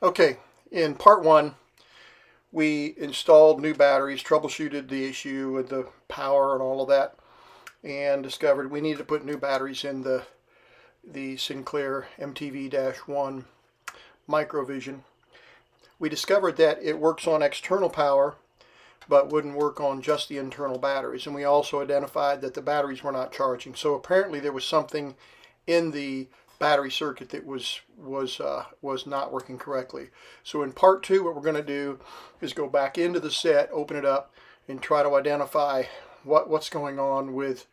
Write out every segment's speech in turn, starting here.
Okay, in part one, we installed new batteries, troubleshooted the issue with the power and all of that, and discovered we needed to put new batteries in the Sinclair MTV-1 Microvision. We discovered that it works on external power, but wouldn't work on just the internal batteries. And we also identified that the batteries were not charging. So apparently there was something in the battery circuit that was not working correctly. So in part two, what we're going to do is go back into the set, open it up, and try to identify what's going on with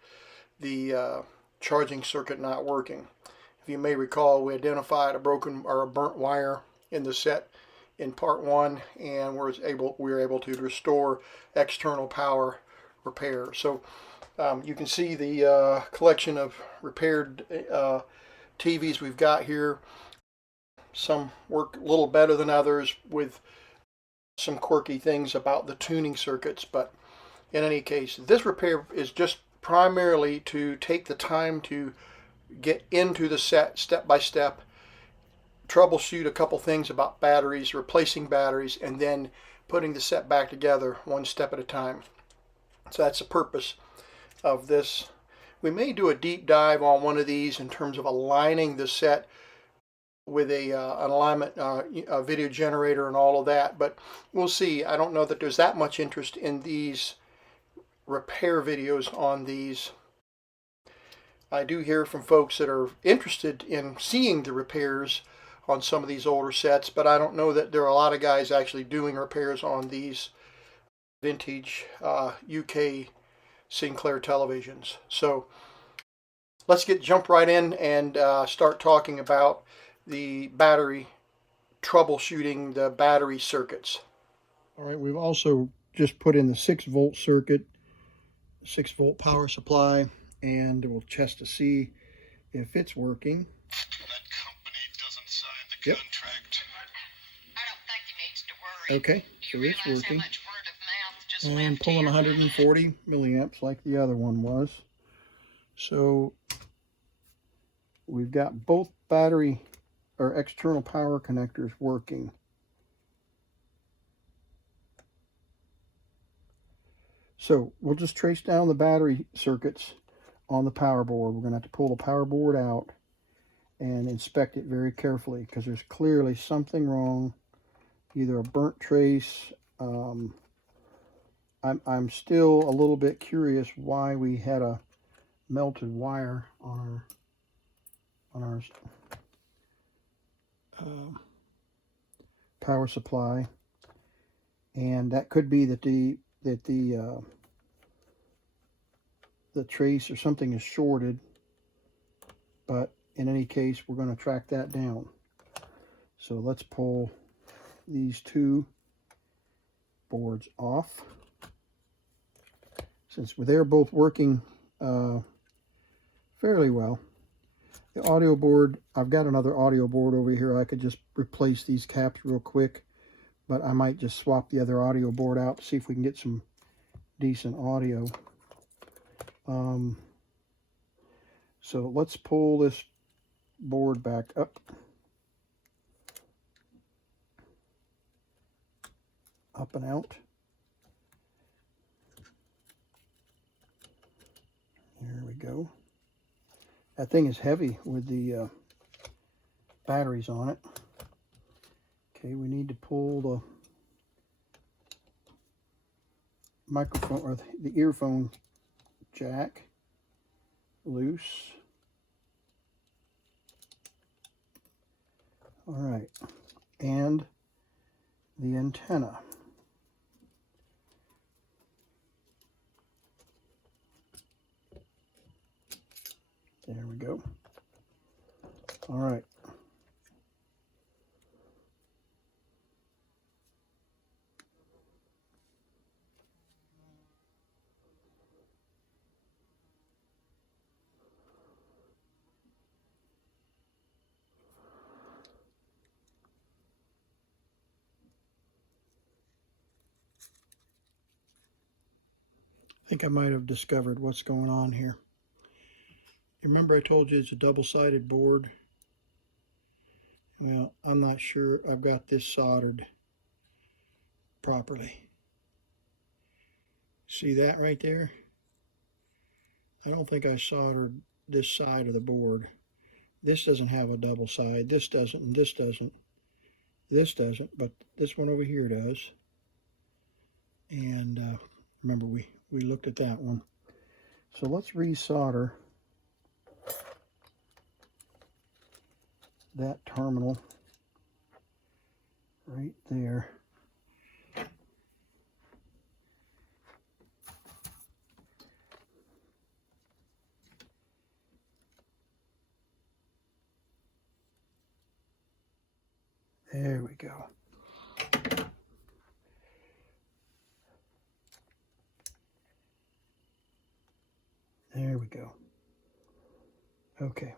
the charging circuit not working. If you may recall, we identified a broken or a burnt wire in the set in part one, and we were able to restore external power repair. So you can see the collection of repaired TVs we've got here. Some work a little better than others with some quirky things about the tuning circuits, but in any case, this repair is just primarily to take the time to get into the set step by step, troubleshoot a couple things about batteries, replacing batteries, and then putting the set back together one step at a time. So that's the purpose of this. We may do a deep dive on one of these in terms of aligning the set with an alignment a video generator and all of that, but we'll see. I don't know that there's that much interest in these repair videos on these. I do hear from folks that are interested in seeing the repairs on some of these older sets, but I don't know that there are a lot of guys actually doing repairs on these vintage UK Sinclair televisions. So let's jump right in and start talking about the battery troubleshooting the battery circuits. All right, we've also just put in the 6-volt circuit, 6-volt power supply, and we'll test to see if it's working. That company doesn't sign the contract. I don't think he needs to worry. Okay, so it's working. How much word of mouth just And went pulling to 140 milliamps like the other one was. So we've got both battery or external power connectors working. So we'll just trace down the battery circuits on the power board. We're going to have to pull the power board out and inspect it very carefully because there's clearly something wrong, either a burnt trace. I'm still a little bit curious why we had a melted wire on our power supply, and that could be that the trace or something is shorted, but in any case we're going to track that down. So let's pull these two boards off. Since they're both working fairly well. The audio board, I've got another audio board over here. I could just replace these caps real quick, but I might just swap the other audio board out to see if we can get some decent audio. So let's pull this board back up. Up and out. There we go. That thing is heavy with the batteries on it. Okay, we need to pull the microphone or the earphone jack loose. All right, and the antenna. There we go. All right. I think I might have discovered what's going on here. Remember I told you it's a double-sided board, Well, I'm not sure I've got this soldered properly. See that right there? I don't think I soldered this side of the board. This doesn't have a double side. This doesn't, and this doesn't. This doesn't, but this one over here does. And remember, we looked at that one. So let's resolder that terminal right there. There we go. There we go. Okay.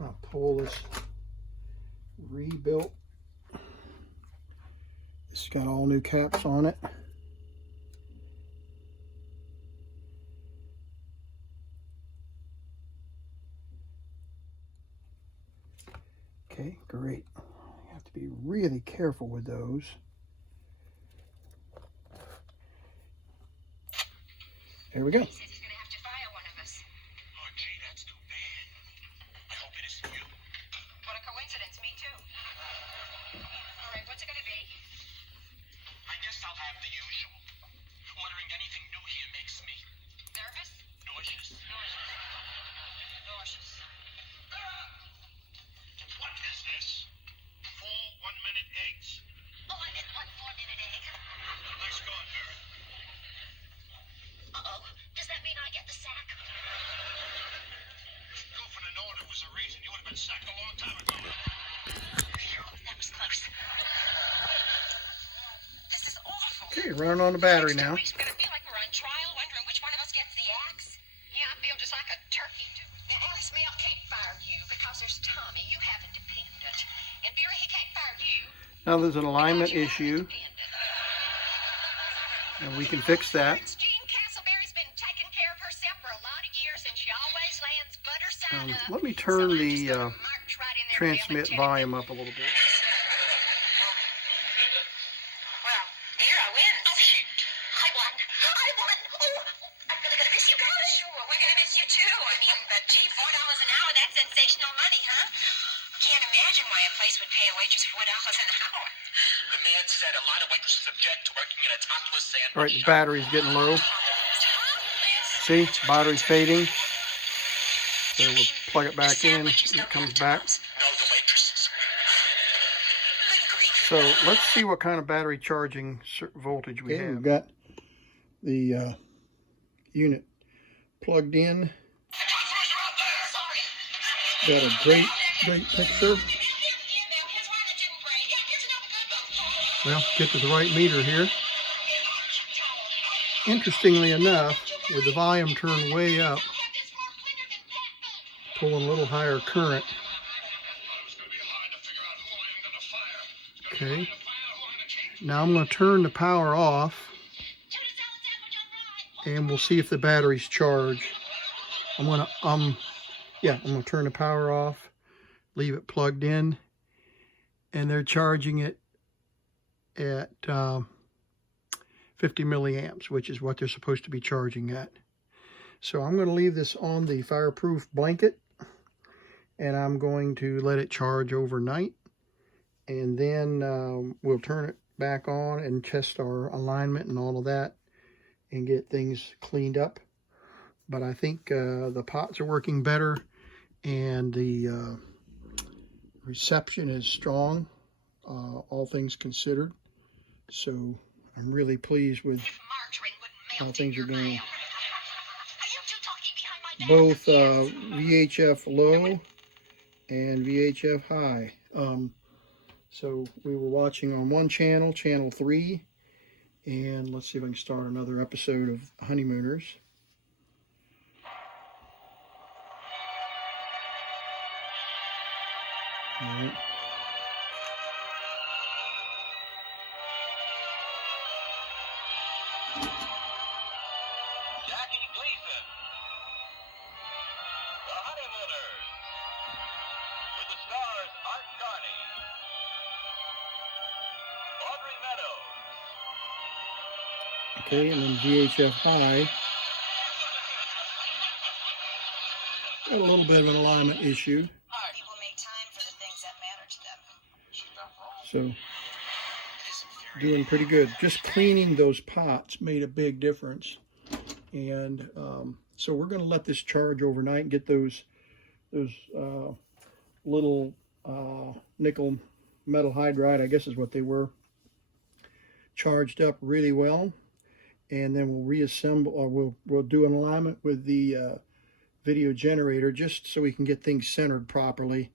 I'll pull this rebuilt. It's got all new caps on it. Okay, great. You have to be really careful with those. There we go. He says he's gonna have to fire one of us. Oh, gee, that's too bad. I hope it isn't you. What a coincidence, me too. All right, what's it gonna be? I guess I'll have the usual. Ordering anything new here makes me Nervous? nauseous. Nauseous. What is this? Full 1-minute eggs? Oh, I didn't want 4-minute egg. Nice going, Vera. Uh-oh. Does that mean I get the sack? If goofing and knowing it was a reason, you would have been sacked a long time ago. Oh, that was close. This is awful. Okay, running on the battery now. It's gonna feel like we're on trial, wondering which one of us gets the axe. Yeah, I feel just like a turkey, too. Now, Alice Mel can't fire you because there's Tommy. You have a dependent. And Vera, he can't fire you. Now there's an alignment because you issue, have a dependent. and we can fix that. Jean Castleberry's been taking care of herself for a lot of years, and she always lands butter side up. Let me turn So I'm the just gonna march right in there, transmit Bill, and volume up a little bit. Well, Vera wins. Oh, shoot. I won. I won. Oh, I'm really gonna miss you guys. Sure, we're gonna miss you too. I mean, but gee, $4 an hour, that's sensational money, huh? Can't imagine why a place would pay a waitress $4 an hour. The man said a lot of waitresses object to working in a topless sandwich All right, the shop. battery's getting low. Topless. See, battery's fading. So we'll plug it back in, and Sandwiches it don't comes have back. tops. No, the waitresses. Good grief. So let's see what kind of battery charging voltage we have. We've got the unit plugged in. Sorry. Got a great picture. Well, get to the right meter here. Interestingly enough, with the volume turned way up, pulling a little higher current. Okay. Now I'm going to turn the power off, and we'll see if the battery's charged. I'm going to turn the power off, leave it plugged in, and they're charging it at 50 milliamps, which is what they're supposed to be charging at. So I'm going to leave this on the fireproof blanket, and I'm going to let it charge overnight, and then we'll turn it back on and test our alignment and all of that and get things cleaned up. But I think the pots are working better, and the reception is strong, all things considered. So I'm really pleased with how things are going. Both VHF low and VHF high. So we were watching on one channel, channel 3, and let's see if I can start another episode of Honeymooners. All right. winners. With the stars Art Carney, Audrey Meadows, Okay, and then VHF high. Got a little bit of an alignment issue. People make time for the things that matter to them. So, doing pretty good. Just cleaning those pots made a big difference. And so we're going to let this charge overnight and get those little nickel metal hydride, I guess is what they were, charged up really well. And then we'll reassemble, or we'll do an alignment with the video generator just so we can get things centered properly.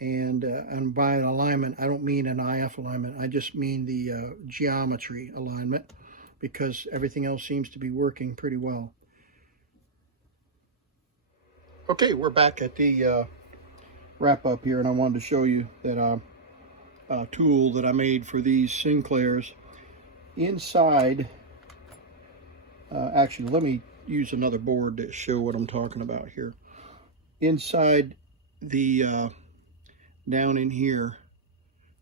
And by an alignment, I don't mean an IF alignment. I just mean the geometry alignment, because everything else seems to be working pretty well. Okay, we're back at the wrap up here, and I wanted to show you that tool that I made for these Sinclairs. Inside, actually, let me use another board to show what I'm talking about here. Inside the down in here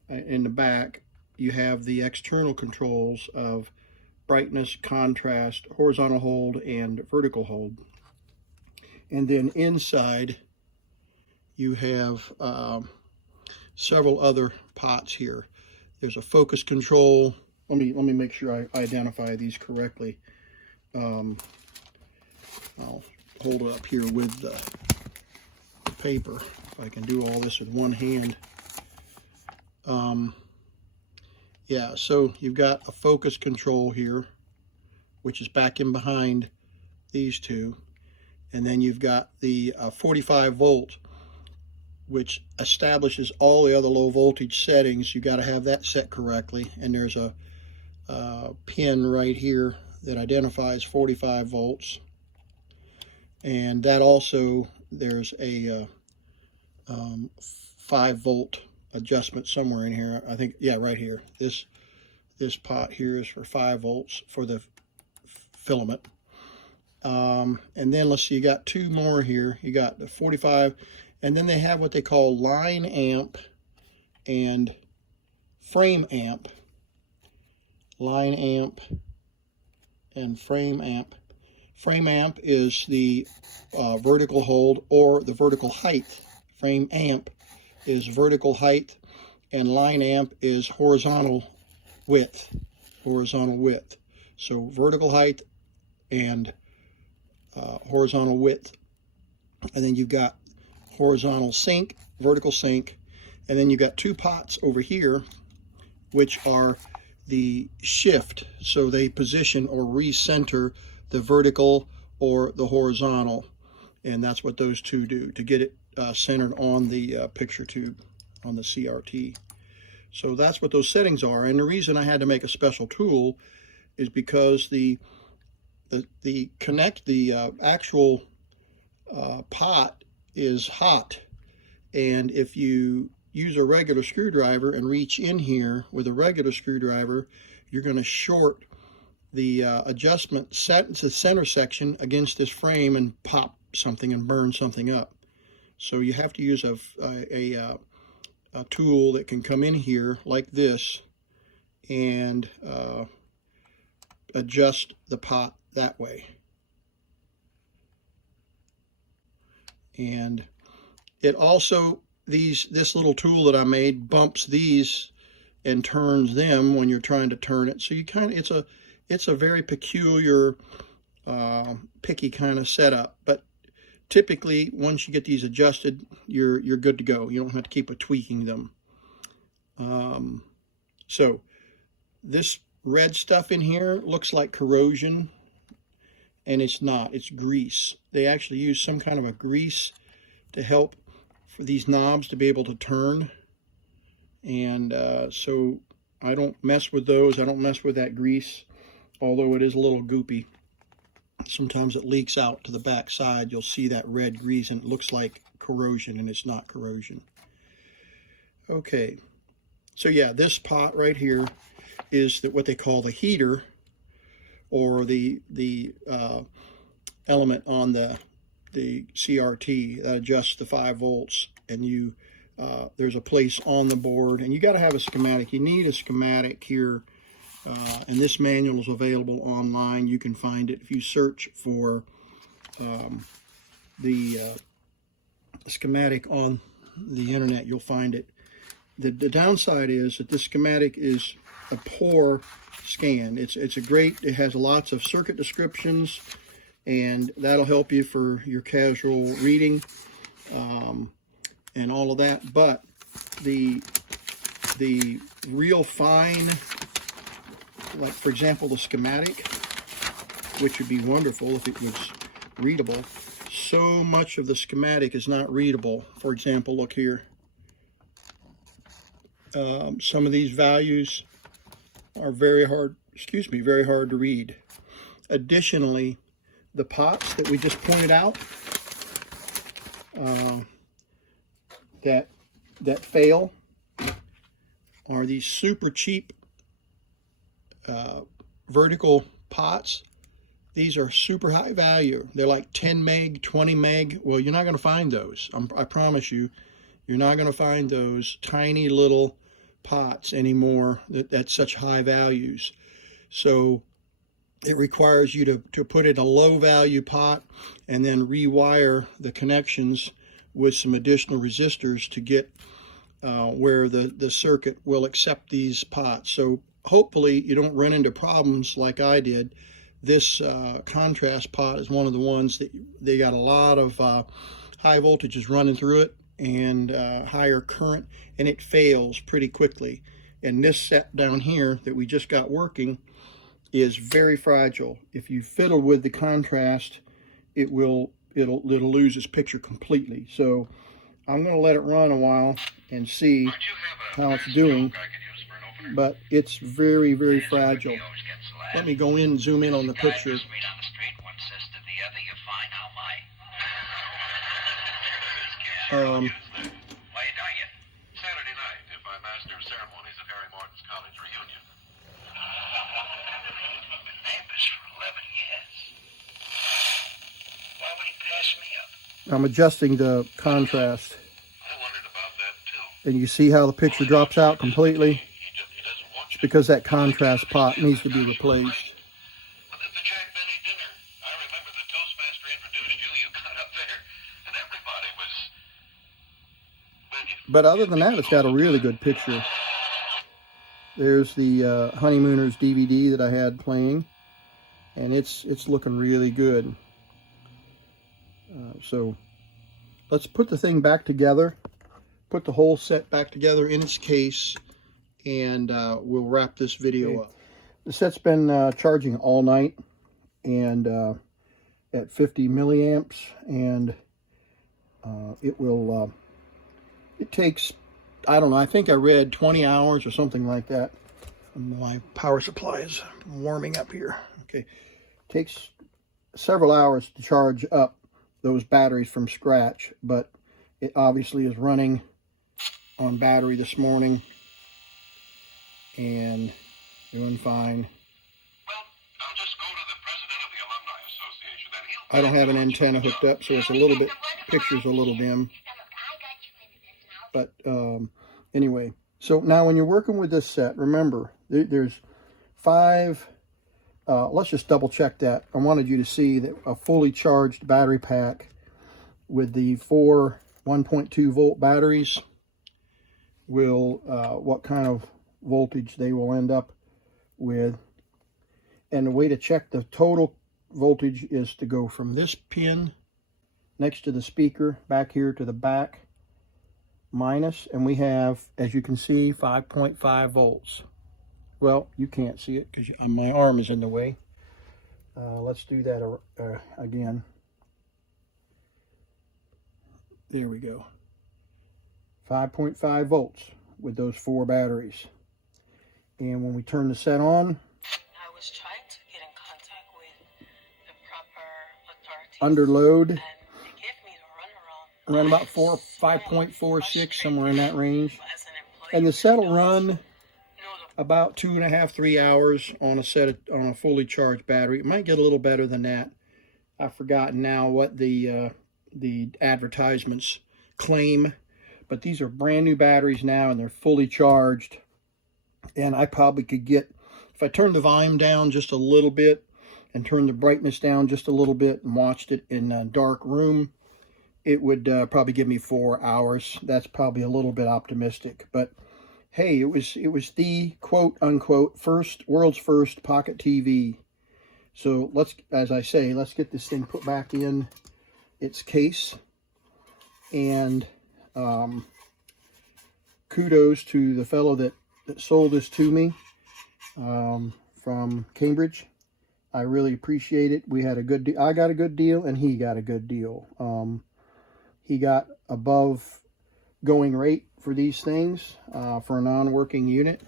in the back, you have the external controls of brightness, contrast, horizontal hold, and vertical hold. And then inside you have several other pots here. There's a focus control. Let me make sure I identify these correctly. I'll hold it up here with the paper if I can do all this with one hand. Yeah, so you've got a focus control here, which is back in behind these two. And then you've got the 45 volt, which establishes all the other low voltage settings. You got to have that set correctly. And there's a pin right here that identifies 45 volts. And that also, there's a 5 volt adjustment somewhere in here. I think, yeah, right here. This pot here is for 5 volts for the filament. And then let's see, you got two more here. You got the 45, and then they have what they call line amp and frame amp. Line amp and frame amp. Frame amp is the vertical hold or the vertical height. Frame amp is vertical height, and line amp is horizontal width. Horizontal width. So vertical height and horizontal width. And then you've got horizontal sync, vertical sync, and then you've got two pots over here, which are the shift. So they position or recenter the vertical or the horizontal, and that's what those two do to get it centered on the picture tube, on the CRT. So that's what those settings are. And the reason I had to make a special tool is because the actual pot is hot, and if you use a regular screwdriver and reach in here with a regular screwdriver, you're going to short the adjustment set to the center section against this frame and pop something and burn something up. So you have to use a tool that can come in here like this and adjust the pot that way. And it also, this little tool that I made bumps these and turns them when you're trying to turn it. So you kind of, it's a very peculiar, picky kind of setup. But typically, once you get these adjusted, you're good to go. You don't have to keep tweaking them. So this red stuff in here looks like corrosion, and it's not. It's grease. They actually use some kind of a grease to help for these knobs to be able to turn. And so I don't mess with those. I don't mess with that grease, although it is a little goopy. Sometimes it leaks out to the back side. You'll see that red grease, and it looks like corrosion, and it's not corrosion. Okay, so yeah, this pot right here is what they call the heater, or the element on the the CRT that adjusts the 5 volts, and you there's a place on the board, and you got to have a schematic. You need a schematic here, and this manual is available online. You can find it if you search for the schematic on the internet. You'll find it. The downside is that this schematic is a poor scan. It's a great, it has lots of circuit descriptions, and that'll help you for your casual reading and all of that. But the real fine, like for example the schematic, which would be wonderful if it was readable, so much of the schematic is not readable. For example, look here. Some of these values are very hard to read. Additionally, the pots that we just pointed out that fail are these super cheap vertical pots. These are super high value. They're like 10 meg, 20 meg. Well, you're not going to find those. I promise you, you're not going to find those tiny little pots anymore at such high values. So it requires you to put in a low value pot and then rewire the connections with some additional resistors to get where the circuit will accept these pots. So hopefully you don't run into problems like I did. This contrast pot is one of the ones that they got a lot of high voltages running through it and higher current, and it fails pretty quickly. And this set down here that we just got working is very fragile. If you fiddle with the contrast, it'll lose its picture completely. So I'm going to let it run a while and see how it's doing, but it's very, very fragile. Let me go in and zoom in on the picture. Why are you doing it? Saturday night, if I'm master of ceremonies at Harry Morton's college reunion. Been neighbors for 11 years. Why would he pass me up? I'm adjusting the contrast, I wondered about that too. and you see how the picture drops out completely? He doesn't want It's because that contrast pot needs to be replaced. But at the Jack Benny dinner, I remember the Toastmaster introduced you. You got up there, and everybody was. But other than that, it's got a really good picture. There's the Honeymooners DVD that I had playing, and it's looking really good. So let's put the thing back together, put the whole set back together in its case, and we'll wrap this video up. The set's been charging all night, and at 50 milliamps, and it takes, I don't know, I think I read 20 hours or something like that. My power supply is warming up here. Okay, it takes several hours to charge up those batteries from scratch, but it obviously is running on battery this morning and doing fine. Well, I'll just go to the president of the Alumni Association, then he'll. I don't have an antenna hooked up, so it's a little bit, picture's a little dim. But anyway, so now when you're working with this set, remember, there's 5, let's just double check that. I wanted you to see that a fully charged battery pack with the 4 1.2 volt batteries will, what kind of voltage they will end up with. And the way to check the total voltage is to go from this pin next to the speaker back here to the back minus, and we have, as you can see, 5.5 volts. Well, you can't see it because my arm is in the way. Let's do that again. There we go. 5.5 volts with those 4 batteries. And when we turn the set on, I was trying to get in contact with the proper authorities. under load, And they gave me the runaround. around about 5.46, somewhere in that range. As an employee, And the set will run no, the about 2.5 to 3 hours on a fully charged battery. It might get a little better than that. I've forgotten now what the the advertisements claim. But these are brand new batteries now, and they're fully charged. And I probably could get, if I turned the volume down just a little bit and turned the brightness down just a little bit and watched it in a dark room, it would probably give me 4 hours. That's probably a little bit optimistic, but hey, it was the quote unquote world's first pocket TV. So let's, as I say, let's get this thing put back in its case. And kudos to the fellow that sold this to me from Cambridge. I really appreciate it. We had a good deal. I got a good deal, and he got a good deal. He got above going rate for these things for a non-working unit,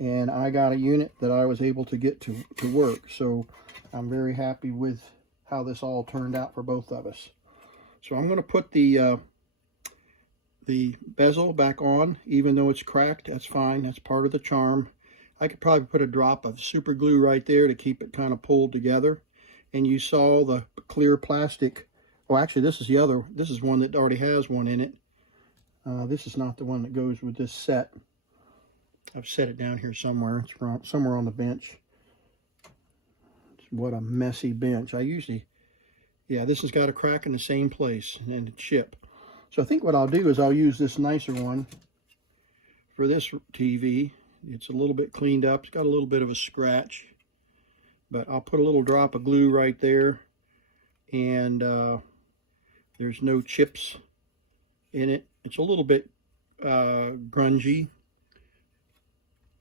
and I got a unit that I was able to get to work. So I'm very happy with how this all turned out for both of us. So I'm going to put the bezel back on, even though it's cracked. That's fine. That's part of the charm. I could probably put a drop of super glue right there to keep it kind of pulled together. And you saw the clear plastic. Oh, actually, this is the other. This is one that already has one in it. This is not the one that goes with this set. I've set it down here somewhere. It's somewhere on the bench. What a messy bench. Yeah, this has got a crack in the same place and a chip. So I think what I'll do is I'll use this nicer one for this TV. It's a little bit cleaned up. It's got a little bit of a scratch. But I'll put a little drop of glue right there. And there's no chips in it. It's a little bit grungy.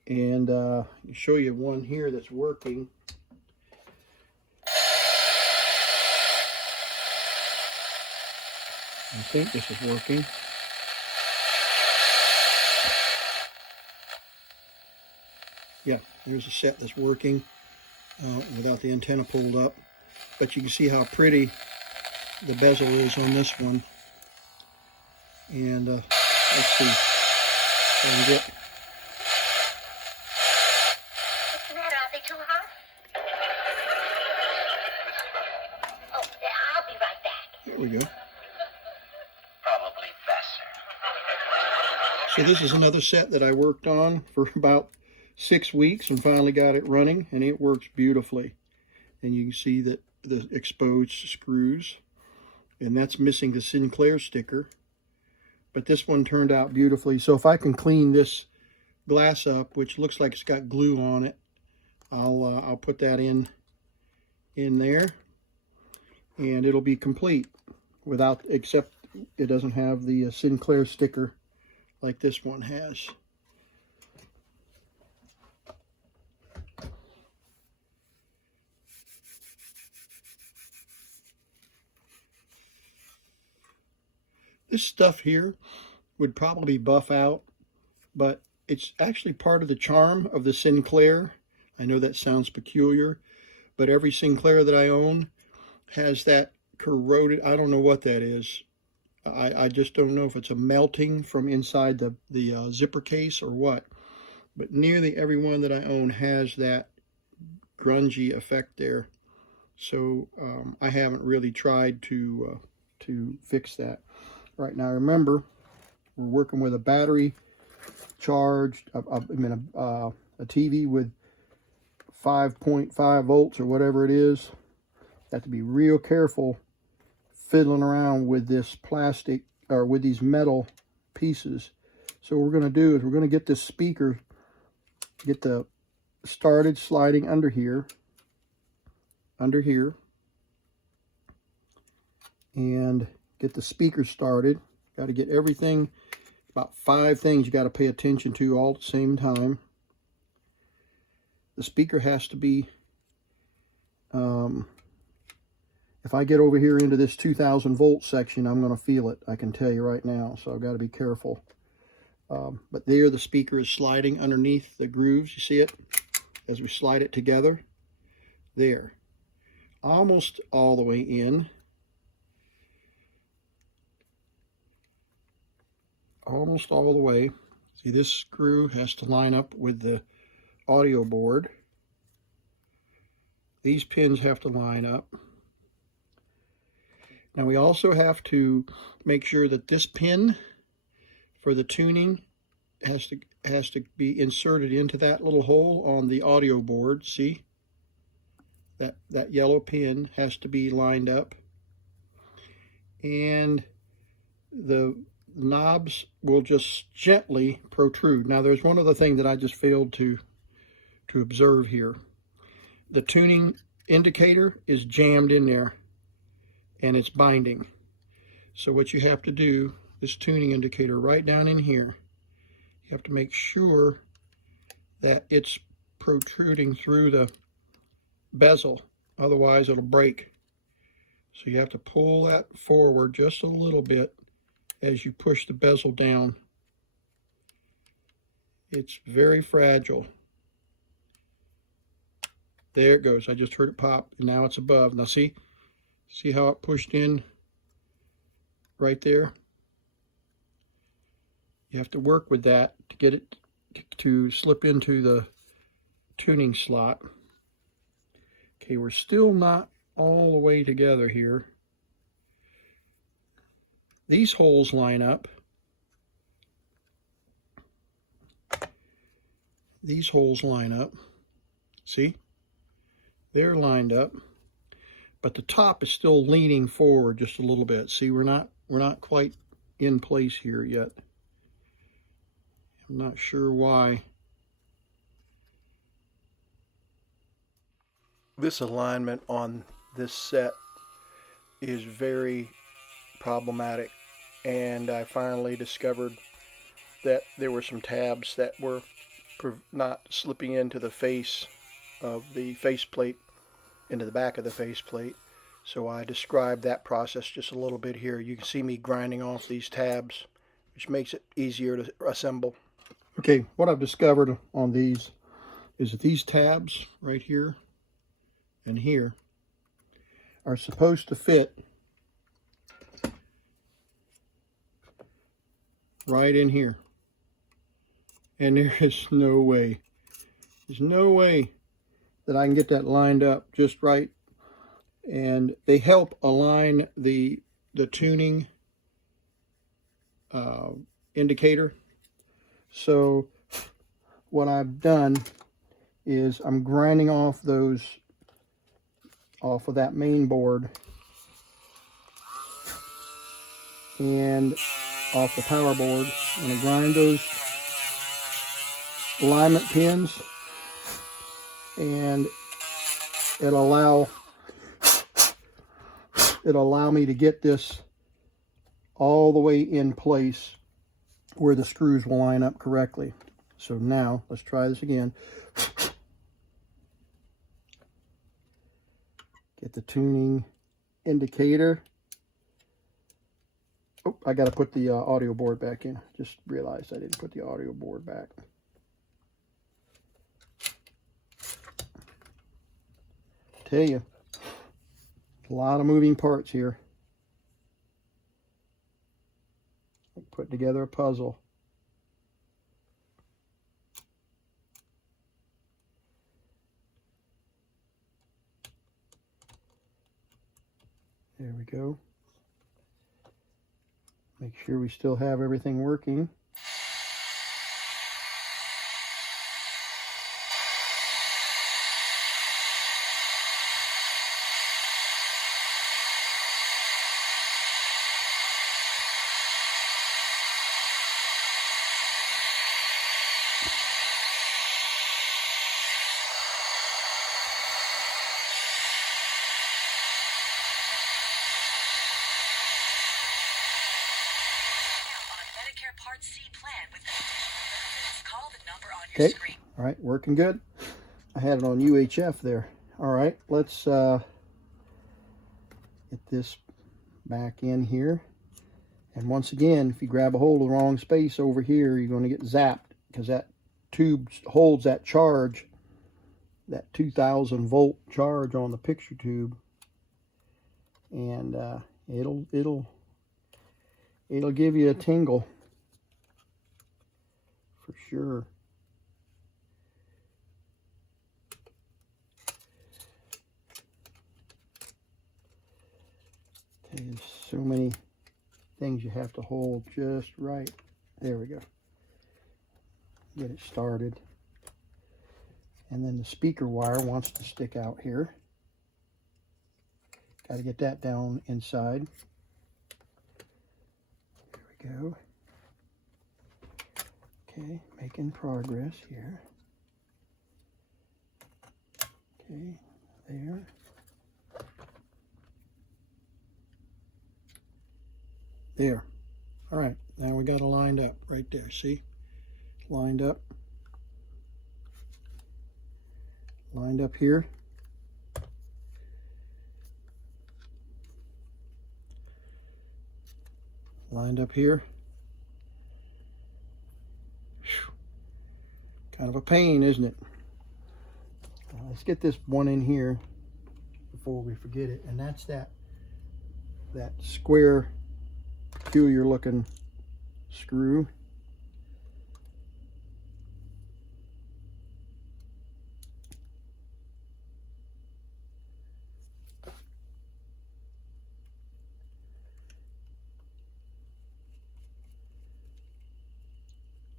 And I'll show you one here that's working. I think this is working. Yeah, there's a set that's working without the antenna pulled up. But you can see how pretty the bezel is on this one. And let's see if I can get... What's the matter? Are they too hot? Oh, I'll be right back. There we go. Probably faster. So this is another set that I worked on for about 6 weeks and finally got it running, and it works beautifully. And you can see that the exposed screws, and that's missing the Sinclair sticker, but this one turned out beautifully. So if I can clean this glass up, which looks like it's got glue on it, I'll put that in there, and it'll be complete except it doesn't have the Sinclair sticker like this one has. This stuff here would probably buff out, but it's actually part of the charm of the Sinclair. I know that sounds peculiar, but every Sinclair that I own has that corroded, I don't know what that is. I just don't know if it's a melting from inside the zipper case or what. But nearly every one that I own has that grungy effect there. So I haven't really tried to fix that. Right now, remember, we're working with a battery charged, a TV with 5.5 volts or whatever it is. Have to be real careful fiddling around with this plastic or with these metal pieces. So what we're going to do is we're going to get this speaker, get the started sliding under here, and get the speaker started. Got to get everything, about 5 things you got to pay attention to all at the same time. The speaker has to be, if I get over here into this 2000 volt section, I'm going to feel it. I can tell you right now, so I've got to be careful. But there the speaker is sliding underneath the grooves. You see it? As we slide it together. There. Almost all the way in. Almost all the way. See, this screw has to line up with the audio board. These pins have to line up. Now we also have to make sure that this pin for the tuning has to be inserted into that little hole on the audio board. See? That yellow pin has to be lined up. And the knobs will just gently protrude. Now there's one other thing that I just failed to observe here. The tuning indicator is jammed in there and it's binding. So what you have to do, this tuning indicator right down in here, you have to make sure that it's protruding through the bezel, otherwise it'll break. So you have to pull that forward just a little bit as you push the bezel down. It's very fragile. There it goes. I just heard it pop, and now it's above. Now see how it pushed in right there? You have to work with that to get it to slip into the tuning slot. Okay, we're still not all the way together here. These holes line up. These holes line up. See? They're lined up. But the top is still leaning forward just a little bit. See, we're not quite in place here yet. I'm not sure why. This alignment on this set is very problematic, and I finally discovered that there were some tabs that were not slipping into the face of the faceplate, into the back of the faceplate. So I described that process just a little bit here. You can see me grinding off these tabs, which makes it easier to assemble. Okay, what I've discovered on these is that these tabs right here and here are supposed to fit right in here. And there is no way. There's no way that I can get that lined up just right. And they help align the tuning indicator. So what I've done is I'm grinding off those off of that main board and off the power board. I'm going to grind those alignment pins, and it'll allow me to get this all the way in place where the screws will line up correctly. So now let's try this again. Get the tuning indicator. Oh, I got to put the audio board back in. Just realized I didn't put the audio board back. Tell you, a lot of moving parts here. Put together a puzzle. There we go. Make sure we still have everything working. Part C plan with benefits. Call the number on your screen. All right, working good. I had it on UHF there. All right, let's get this back in here. And once again, if you grab a hold of the wrong space over here, you're going to get zapped, because that tube holds that charge, that 2000 volt charge on the picture tube, and it'll give you a tingle. For sure. Okay, so many things you have to hold just right. There we go. Get it started. And then the speaker wire wants to stick out here. Got to get that down inside. There we go. Okay, making progress here. Okay, there. There. All right, now we got it lined up right there. See? Lined up. Lined up here. Lined up here. Whew. Kind of a pain, isn't it? Let's get this one in here before we forget it, and that's that square, peculiar looking screw.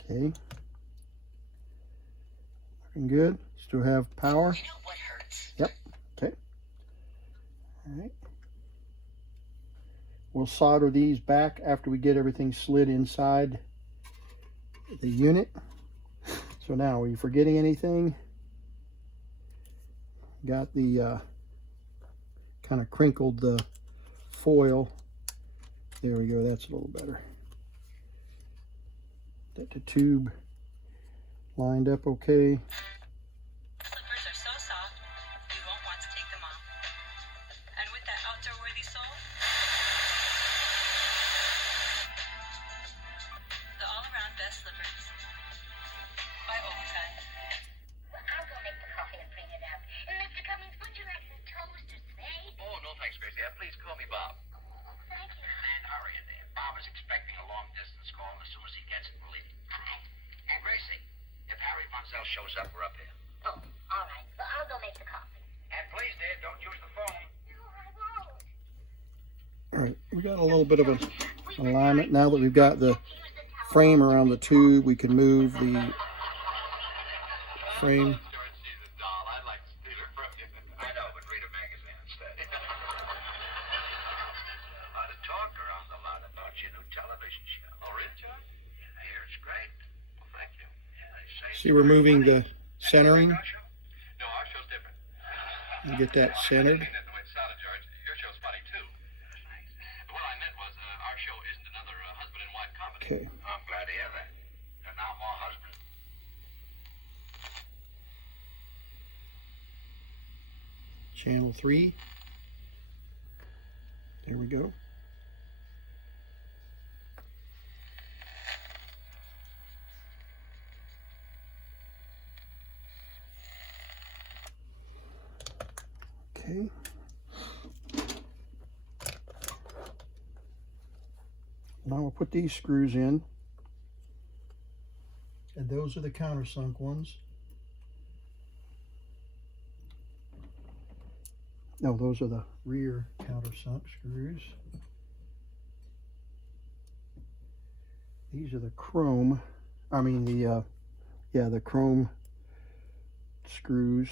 Okay. Looking good. Still have power. You know what hurts? Yep. Okay. All right. We'll solder these back after we get everything slid inside the unit. So now, are you forgetting anything? Got the kind of crinkled the foil. There we go. That's a little better. Get the tube lined up okay. Slippers are so soft, you won't want to take them off. And with that outdoor-worthy sole, the all-around best slippers. By Overtime. Well, I'll go make the coffee and bring it up. And Mr. Cummings, would you like some toast or steak? Oh, no thanks, Gracie. Please call me Bob. Oh, thank you. And hurry in there. Bob is expecting a long-distance call, and as soon as he gets it, we'll leave him. And Gracie, if Harry Monsell shows up, we're up here. Oh, all right. Well, I'll go make the coffee. And please, dear, don't use the phone. No, I won't. All right, we got a little bit of an alignment. Now that we've got the frame around the tube, we can move the frame. George, she's a doll. I'd like to steal her from you. I know, but read a magazine instead. There's a lot of talk around the lot about your new television show. Oh, really, George? Yeah, I hear it's great. Well, thank you. Yeah, they say See, we're moving the centering. our show? No, our show's different. And get that centered. I didn't mean that the way it sounded, George. Your show's funny, too. Thanks. But what I meant was our show isn't another husband and wife comedy. Okay. I'm glad to hear that. And now more husband. Channel 3. There we go. Okay. Now we'll put these screws in. And those are the countersunk ones. No, those are the rear countersunk screws. These are the chrome, the chrome screws.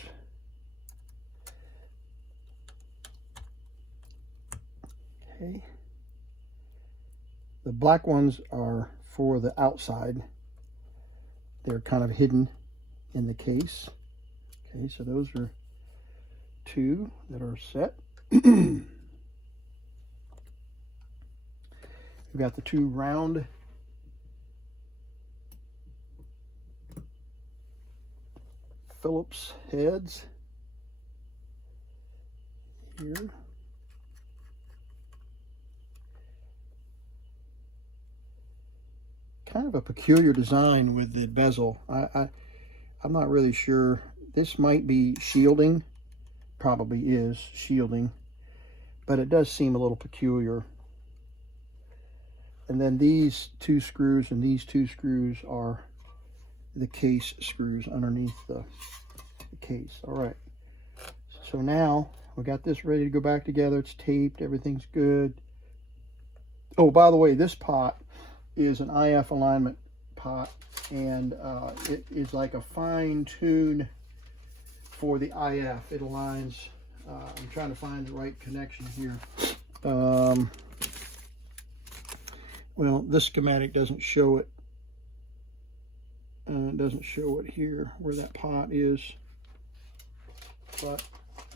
Okay. The black ones are for the outside. They're kind of hidden in the case. Okay, so those are two that are set. We've got the two round Phillips heads here. Kind of a peculiar design with the bezel. I'm not really sure. This might be shielding. Probably is shielding, but it does seem a little peculiar. And then these two screws and these two screws are the case screws underneath the case. All right, so now we got this ready to go back together. It's taped, everything's good. Oh, by the way, this pot is an IF alignment pot, and it is like a fine tune for the IF. It aligns. I'm trying to find the right connection here. Well, this schematic doesn't show it. It doesn't show it here where that pot is. But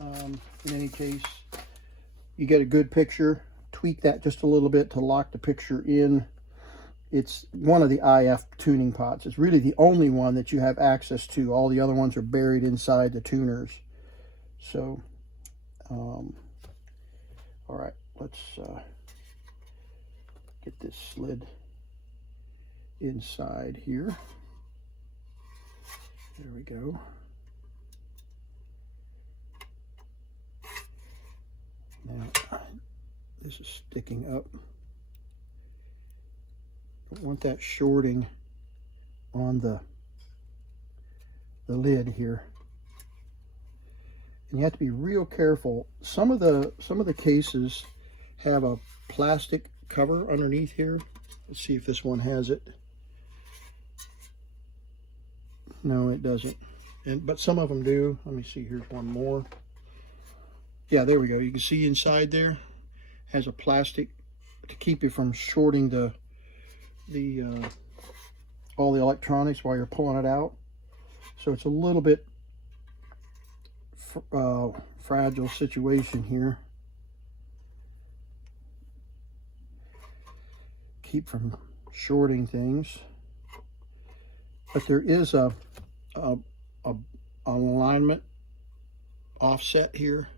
in any case, you get a good picture. Tweak that just a little bit to lock the picture in. It's one of the IF tuning pots. It's really the only one that you have access to. All the other ones are buried inside the tuners. So, all right, let's get this slid inside here. There we go. Now, this is sticking up. Don't want that shorting on the lid here. And you have to be real careful. Some of the cases have a plastic cover underneath here. Let's see if this one has it. No, it doesn't. But some of them do. Let me see. Here's one more. Yeah, there we go. You can see inside there has a plastic to keep you from shorting all the electronics while you're pulling it out. So it's a little bit fragile situation here. Keep from shorting things. But there is a alignment offset here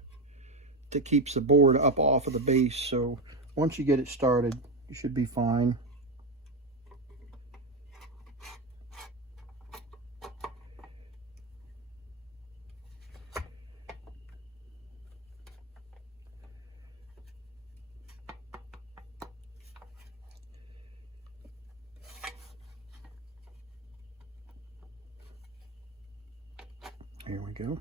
that keeps the board up off of the base. So once you get it started, you should be fine. Here we go.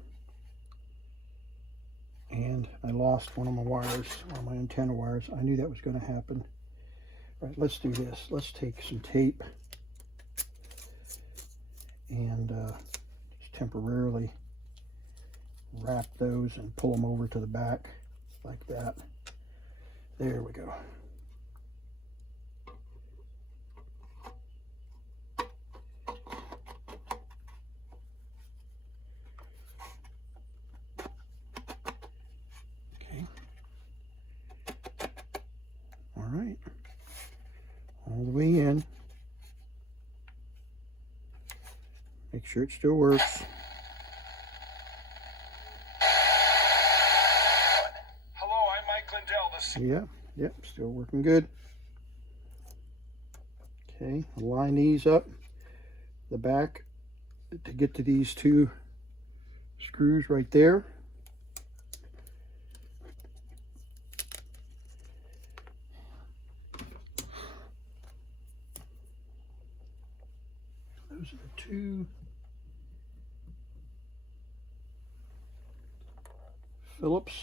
And I lost one of my wires, one of my antenna wires. I knew that was going to happen. All right, let's do this. Let's take some tape and just temporarily wrap those and pull them over to the back like that. There we go. Right, all the way in. Make sure it still works. Hello, I'm Mike Lindell. Yep, still working good. Okay, line these up the back to get to these two screws right there. Those are the two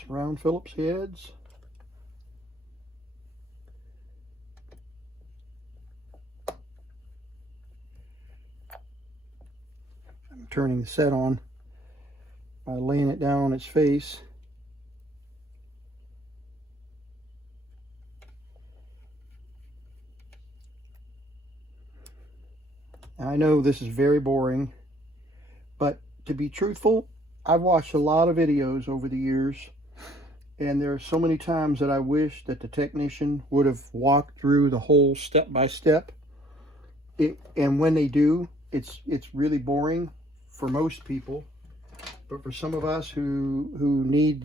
round Phillips heads. I'm turning the set on by laying it down on its face. I know this is very boring, but to be truthful, I've watched a lot of videos over the years, and there are so many times that I wish that the technician would have walked through the whole step by step. And when they do, it's really boring for most people, but for some of us who need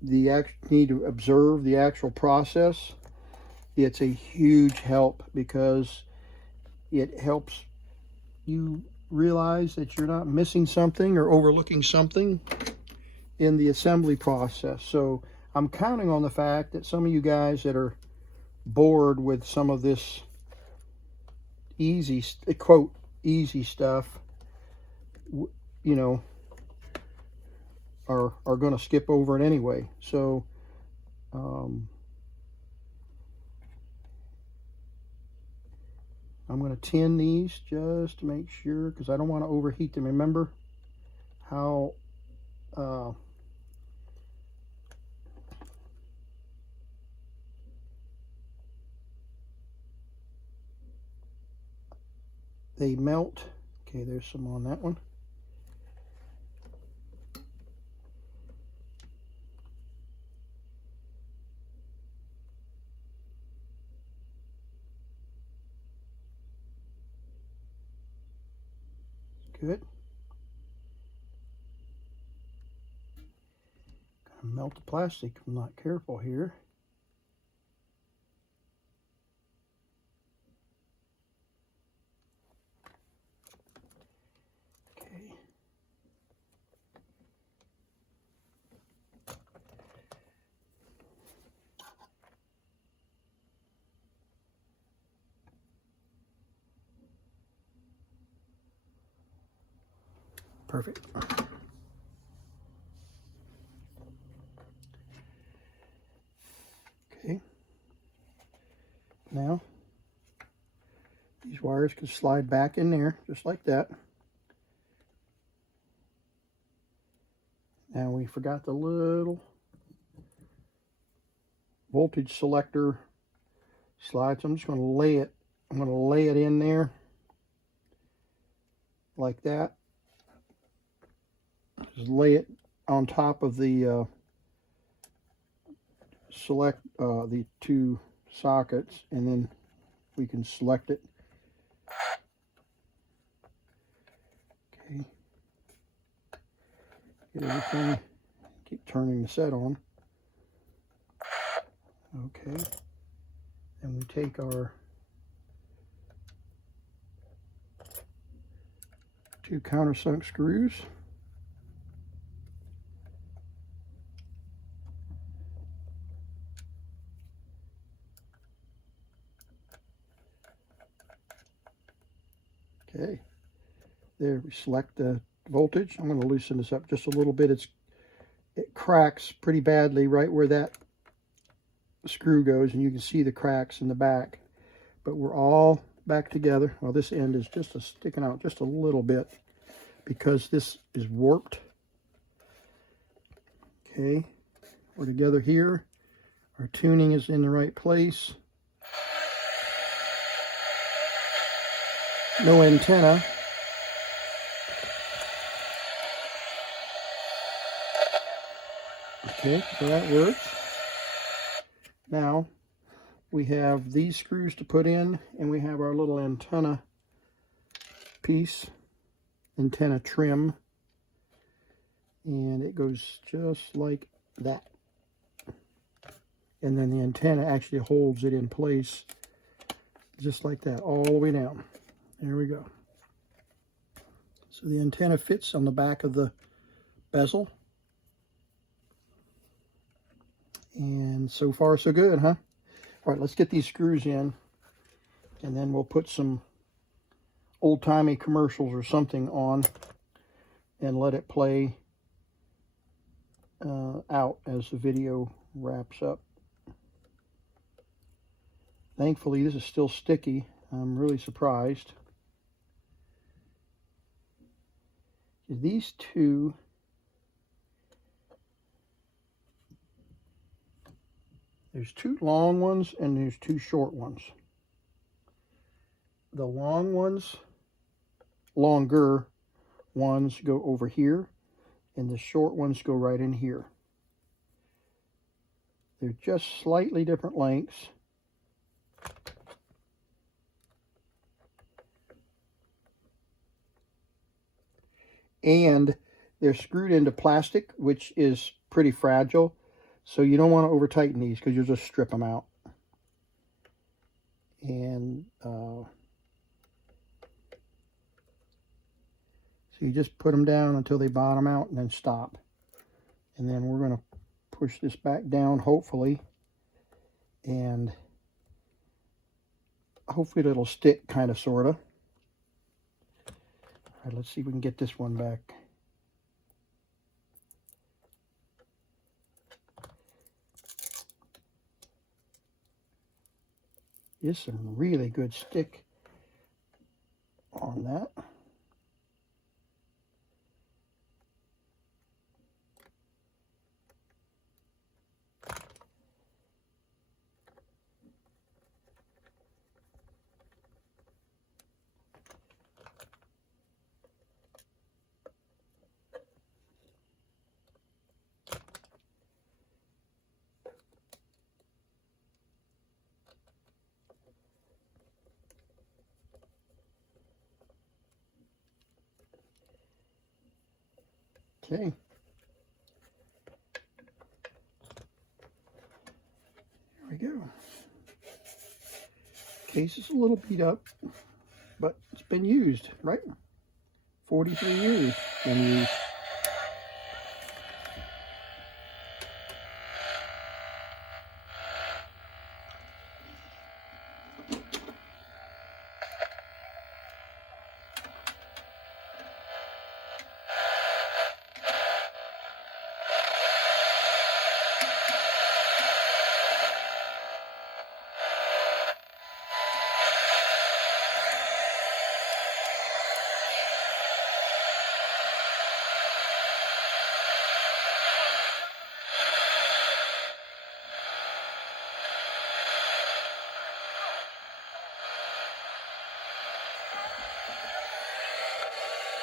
need to observe the actual process, it's a huge help, because it helps you realize that you're not missing something or overlooking something in the assembly process. So I'm counting on the fact that some of you guys that are bored with some of this easy, quote, easy stuff, you know, are going to skip over it anyway. So I'm going to tin these just to make sure, because I don't want to overheat them. Remember how they melt. Okay, there's some on that one. Good. Gonna melt the plastic if I'm not careful here. Okay. Perfect. Okay. Now, these wires can slide back in there, just like that. Now we forgot the little voltage selector slide, so I'm just going to lay it. I'm going to lay it in there like that. Just lay it on top of the the two sockets, and then we can select it. Okay. Get everything. Keep turning the set on. Okay. And we take our two countersunk screws. Okay, there we select the voltage. I'm going to loosen this up just a little bit. It cracks pretty badly right where that screw goes, and you can see the cracks in the back. But we're all back together. Well, this end is just sticking out just a little bit because this is warped. Okay, we're together here. Our tuning is in the right place. No antenna. Okay, so that works. Now we have these screws to put in, and we have our little antenna piece, antenna trim, and it goes just like that. And then the antenna actually holds it in place just like that all the way down. There we go. So the antenna fits on the back of the bezel. And so far so good, huh? All right, let's get these screws in, and then we'll put some old-timey commercials or something on and let it play out as the video wraps up. Thankfully, this is still sticky. I'm really surprised. These two, there's two long ones and there's two short ones. The long ones, longer ones go over here, and the short ones go right in here. They're just slightly different lengths. And they're screwed into plastic, which is pretty fragile. So you don't want to over tighten these because you'll just strip them out. And so you just put them down until they bottom out and then stop. And then we're going to push this back down, hopefully. And hopefully it'll stick kind of, sort of. All right, let's see if we can get this one back. It's some really good stick. on that. Okay. There we go. Case is a little beat up, but it's been used, right? 43 years been used.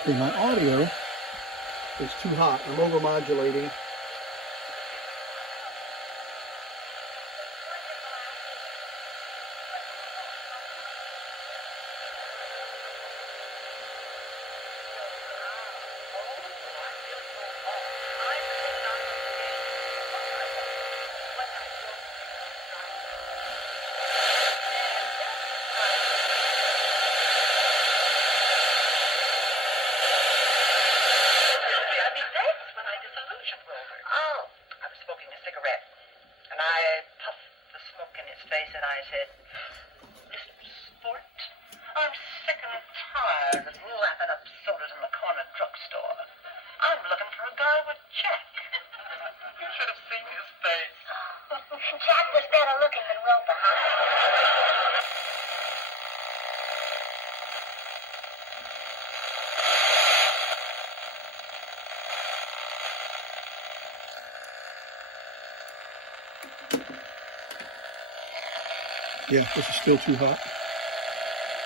Okay, my audio is too hot. I'm overmodulating. And I said, Mr. Sport, I'm sick and tired of lapping up sodas in the corner drugstore. I'm looking for a guy with Jack. You should have seen his face. Jack was better looking than Wilbur. Yeah, this is still too hot.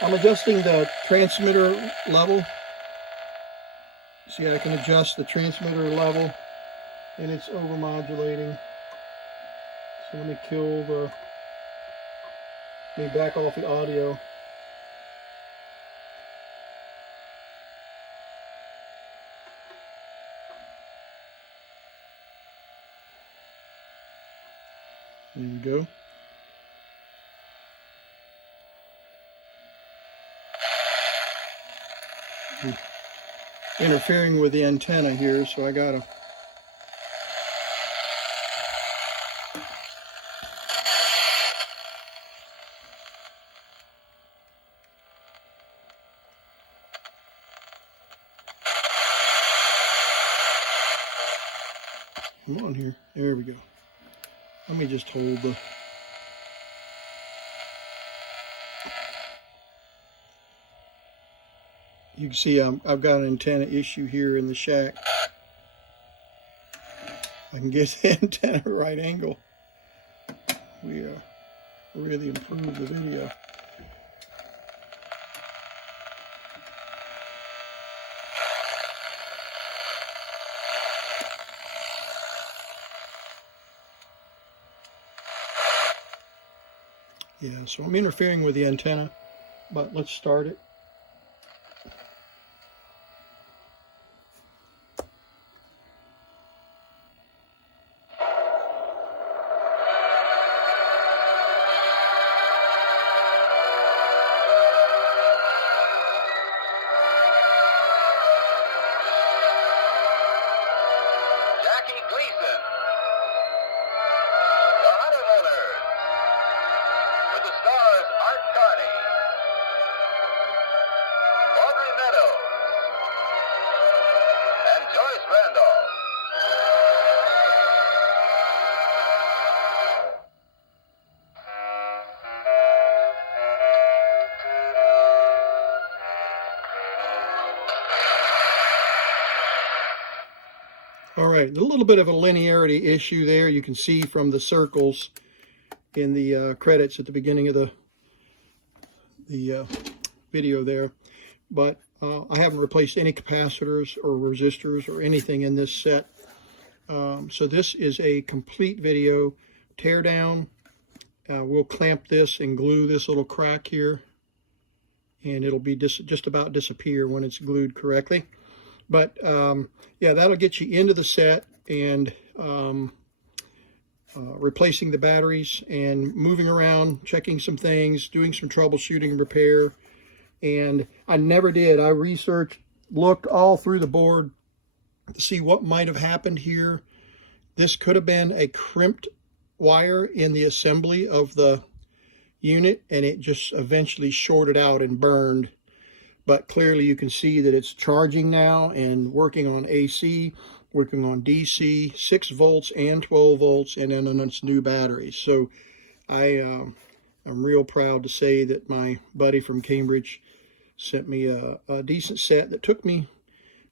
I'm adjusting the transmitter level. See, I can adjust the transmitter level and it's overmodulating. So let me back off the audio. There you go. Interfering with the antenna here, so I gotta come on here. There we go. Let me just hold the you can see I've got an antenna issue here in the shack. I can get the antenna at right angle. We really improved the video. Yeah, so I'm interfering with the antenna, but let's start it. right, a little bit of a linearity issue there. You can see from the circles in the credits at the beginning of the video there. But I haven't replaced any capacitors or resistors or anything in this set. So this is a complete video teardown. We'll clamp this and glue this little crack here, and it'll be just about disappear when it's glued correctly. But yeah, that'll get you into the set and replacing the batteries and moving around, checking some things, doing some troubleshooting and repair. And I never did. I researched, looked all through the board to see what might have happened here. This could have been a crimped wire in the assembly of the unit, and it just eventually shorted out and burned. But clearly you can see that it's charging now and working on AC, working on DC, 6 volts and 12 volts, and then on its new batteries. So I'm real proud to say that my buddy from Cambridge sent me a decent set that took me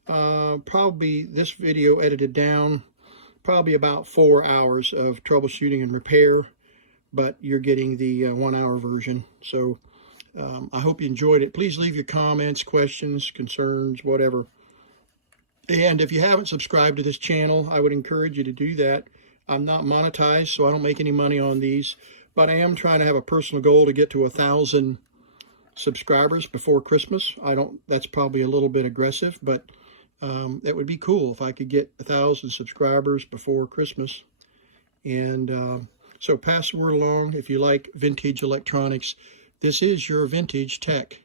probably, this video edited down, probably about 4 hours of troubleshooting and repair, but you're getting the 1 hour version. So I hope you enjoyed it. Please leave your comments, questions, concerns, whatever. And if you haven't subscribed to this channel, I would encourage you to do that. I'm not monetized, so I don't make any money on these, but I am trying to have a personal goal to get to 1,000 subscribers before Christmas. That's probably a little bit aggressive, but that would be cool if I could get 1,000 subscribers before Christmas. And so pass the word along if you like vintage electronics. This is your vintage tech.